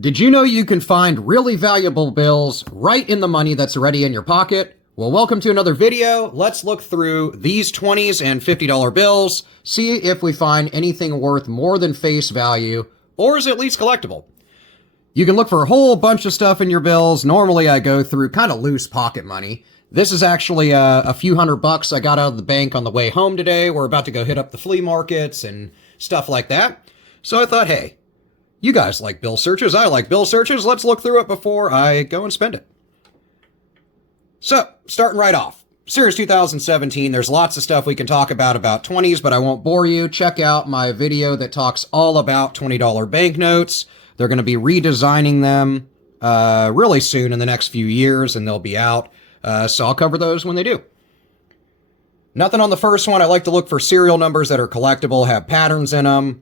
Did you know you can find really valuable bills right in the money that's already in your pocket? Well, welcome to another video. Let's look through these 20s and $50 bills, see if we find anything worth more than face value, or is at least collectible. You can look for a whole bunch of stuff in your bills. Normally I go through kind of loose pocket money. This is actually a few $100 I got out of the bank on the way home today. We're about to go hit up the flea markets and stuff like that. So I thought, hey, you guys like bill searches. I like bill searches. Let's look through it before I go and spend it. So, starting right off. Series 2017, there's lots of stuff we can talk about 20s, but I won't bore you. Check out my video that talks all about $20 banknotes. They're going to be redesigning them really soon in the next few years, and they'll be out. So I'll cover those when they do. Nothing on the first one. I like to look for serial numbers that are collectible, have patterns in them.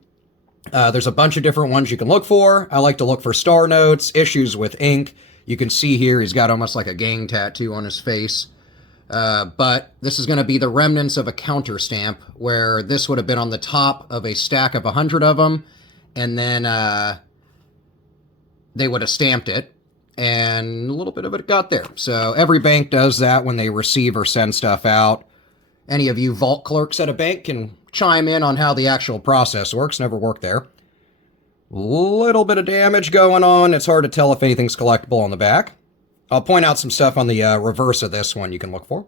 There's a bunch of different ones you can look for. I like to look for star notes, issues with ink. You can see here he's got almost like a gang tattoo on his face. But this is going to be the remnants of a counter stamp, where this would have been on the top of a stack of 100 of them, and then they would have stamped it, and a little bit of it got there. So every bank does that when they receive or send stuff out. Any of you vault clerks at a bank can chime in on how the actual process works. Never worked there. Little bit of damage going on. It's hard to tell if anything's collectible on the back. I'll point out some stuff on the reverse of this one you can look for.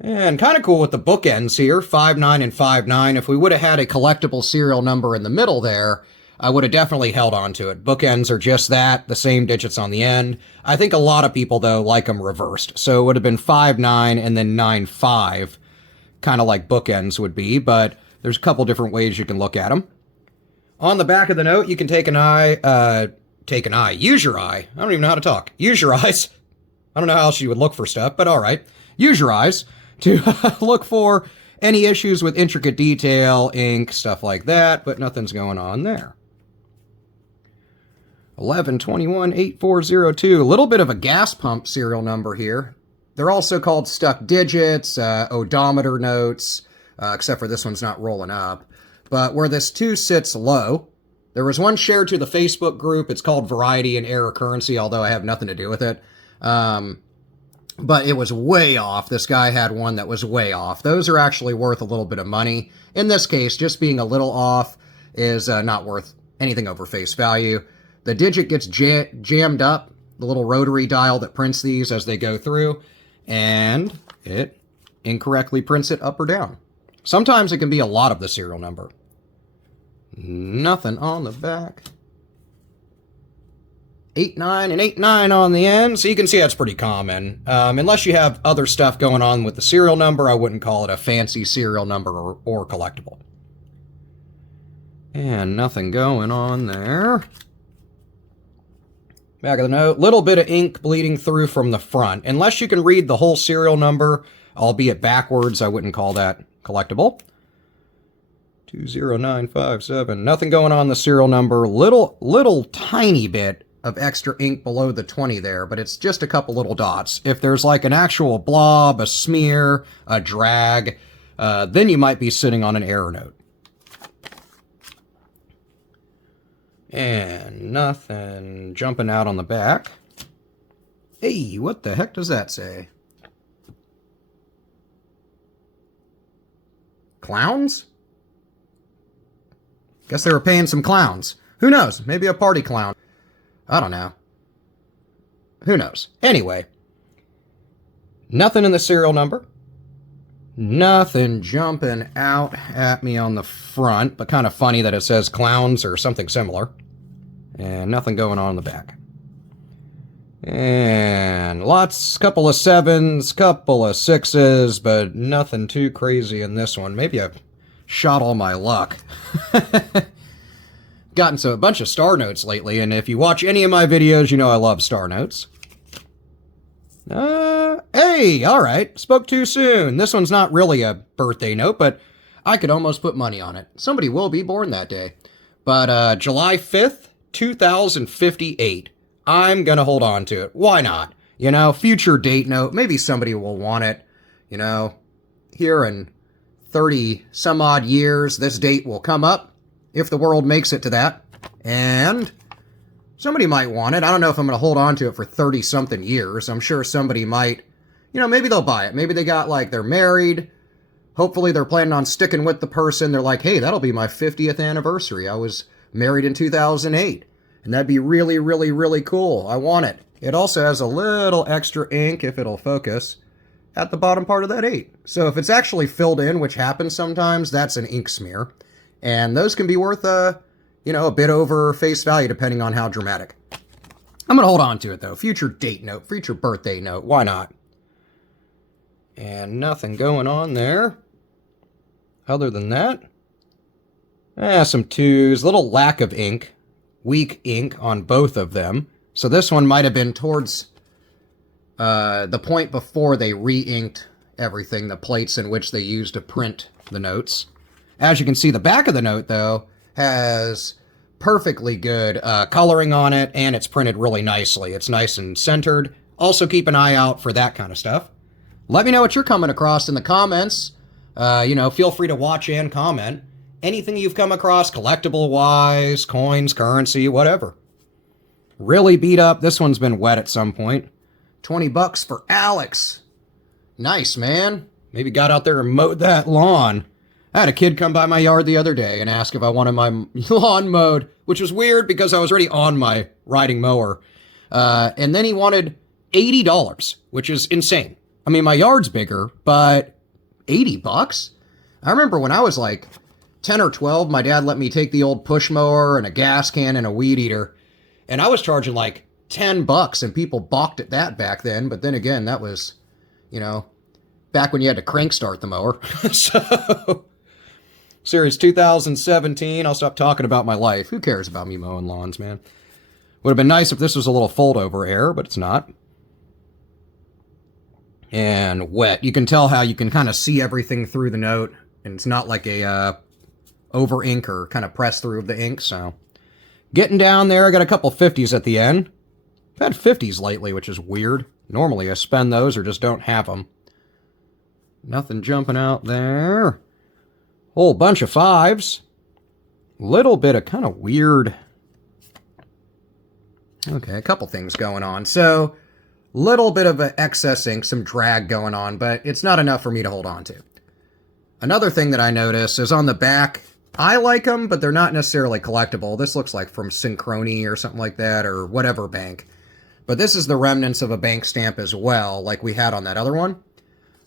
And kind of cool with the bookends here, 59 and 59. If we would have had a collectible serial number in the middle there, I would have definitely held on to it. Bookends are just that, the same digits on the end. I think a lot of people, though, like them reversed. So it would have been 59 and then 95, kind of like bookends would be, but there's a couple different ways you can look at them. On the back of the note, you can use your eye. I don't even know how to talk. Use your eyes. I don't know how else you would look for stuff, but all right. Use your eyes to look for any issues with intricate detail, ink, stuff like that, but nothing's going on there. 11218402, a little bit of a gas pump serial number here. They're also called stuck digits, odometer notes, except for this one's not rolling up. But where this 2 sits low, there was one shared to the Facebook group. It's called Variety and Error Currency, although I have nothing to do with it. But it was way off. This guy had one that was way off. Those are actually worth a little bit of money. In this case, just being a little off is not worth anything over face value. The digit gets jammed up, the little rotary dial that prints these as they go through, and it incorrectly prints it up or down. Sometimes it can be a lot of the serial number. Nothing on the back. 89 and 89 on the end, so you can see that's pretty common. Unless you have other stuff going on with the serial number, I wouldn't call it a fancy serial number or collectible. And nothing going on there. Back of the note, little bit of ink bleeding through from the front. Unless you can read the whole serial number, albeit backwards, I wouldn't call that collectible. 20957. Nothing going on the serial number. Little tiny bit of extra ink below the 20 there, but it's just a couple little dots. If there's like an actual blob, a smear, a drag, then you might be sitting on an error note. And nothing jumping out on the back. Hey, what the heck does that say? Clowns? Guess they were paying some clowns. Who knows? Maybe a party clown. I don't know. Who knows? Anyway. Nothing in the serial number. Nothing jumping out at me on the front, but kind of funny that it says clowns or something similar. And nothing going on in the back. And couple of 7s, couple of 6s, but nothing too crazy in this one. Maybe I shot all my luck. Gotten a bunch of star notes lately, and if you watch any of my videos, you know I love star notes. Hey, alright, spoke too soon. This one's not really a birthday note, but I could almost put money on it. Somebody will be born that day. But July 5th, 2058. I'm gonna hold on to it. Why not? You know, future date note. Maybe somebody will want it. You know, here in 30 some odd years, this date will come up, if the world makes it to that. And somebody might want it. I don't know if I'm going to hold on to it for 30-something years. I'm sure somebody might, maybe they'll buy it. Maybe they got, they're married. Hopefully they're planning on sticking with the person. They're like, hey, that'll be my 50th anniversary. I was married in 2008. And that'd be really, really, really cool. I want it. It also has a little extra ink, if it'll focus, at the bottom part of that 8. So if it's actually filled in, which happens sometimes, that's an ink smear. And those can be worth, a bit over face value, depending on how dramatic. I'm going to hold on to it, though. Future date note, future birthday note. Why not? And nothing going on there. Other than that. Some 2s. Little lack of ink. Weak ink on both of them. So this one might have been towards the point before they re-inked everything, the plates in which they used to print the notes. As you can see, the back of the note, though, has perfectly good coloring on it, and it's printed really nicely. It's nice and centered. Also, keep an eye out for that kind of stuff. Let me know what you're coming across in the comments. Feel free to watch and comment. Anything you've come across, collectible-wise, coins, currency, whatever. Really beat up. This one's been wet at some point. $20 for Alex. Nice, man. Maybe got out there and mowed that lawn. I had a kid come by my yard the other day and ask if I wanted my lawn mowed, which was weird because I was already on my riding mower. And then he wanted $80, which is insane. I mean, my yard's bigger, but $80? I remember when I was 10 or 12, my dad let me take the old push mower and a gas can and a weed eater. And I was charging $10, and people balked at that back then. But then again, that was, back when you had to crank start the mower. So, Series 2017, I'll stop talking about my life. Who cares about me mowing lawns, man? Would have been nice if this was a little fold-over error, but it's not. And wet. You can tell how you can kind of see everything through the note. And it's not like a over ink or kind of press through of the ink, so. Getting down there, I got a couple 50s at the end. I've had 50s lately, which is weird. Normally I spend those or just don't have them. Nothing jumping out there. Whole bunch of 5s. Little bit of kind of weird. Okay, a couple things going on. So, little bit of excess ink, some drag going on, but it's not enough for me to hold on to. Another thing that I noticed is on the back, I like them, but they're not necessarily collectible. This looks like from Synchrony or something like that, or whatever bank. But this is the remnants of a bank stamp as well, like we had on that other one.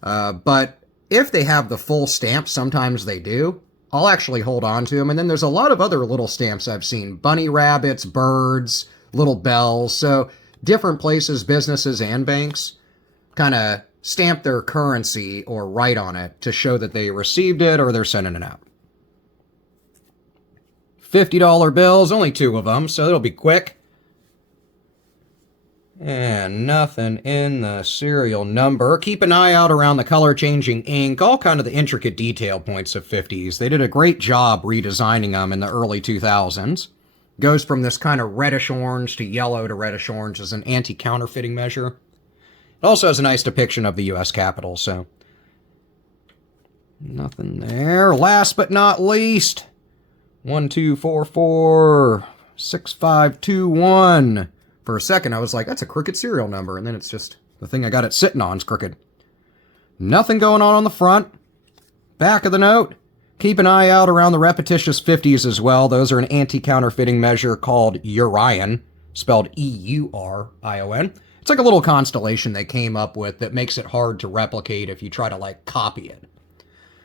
But if they have the full stamp, sometimes they do, I'll actually hold on to them. And then there's a lot of other little stamps I've seen. Bunny rabbits, birds, little bells. So different places, businesses, and banks kind of stamp their currency or write on it to show that they received it or they're sending it out. $50 bills, only 2 of them, so it'll be quick. And nothing in the serial number. Keep an eye out around the color-changing ink, all kind of the intricate detail points of 50s. They did a great job redesigning them in the early 2000s. Goes from this kind of reddish-orange to yellow to reddish-orange as an anti-counterfeiting measure. It also has a nice depiction of the U.S. Capitol, so. Nothing there. Last but not least. 12446521. For a second, I was like, that's a crooked serial number. And then it's just the thing I got it sitting on is crooked. Nothing going on the front. Back of the note. Keep an eye out around the repetitious 50s as well. Those are an anti-counterfeiting measure called Urion, spelled E-U-R-I-O-N. It's like a little constellation they came up with that makes it hard to replicate if you try to, copy it.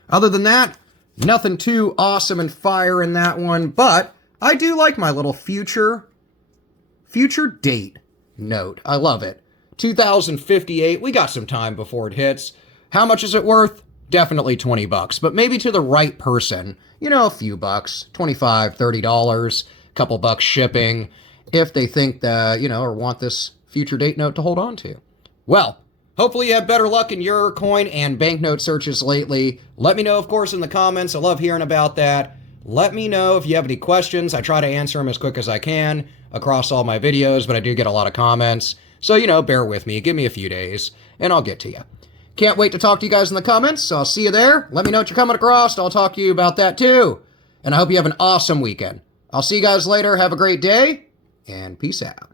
Other than that, nothing too awesome and fire in that one, but I do like my little future date note. I love it. 2058, we got some time before it hits. How much is it worth? Definitely $20, but maybe to the right person, a few bucks, $25, $30, couple bucks shipping, if they think that, or want this future date note to hold on to. Well, hopefully you have better luck in your coin and banknote searches lately. Let me know, of course, in the comments. I love hearing about that. Let me know if you have any questions. I try to answer them as quick as I can across all my videos, but I do get a lot of comments. So, bear with me. Give me a few days, and I'll get to you. Can't wait to talk to you guys in the comments, so I'll see you there. Let me know what you're coming across. I'll talk to you about that too. And I hope you have an awesome weekend. I'll see you guys later. Have a great day. and peace out.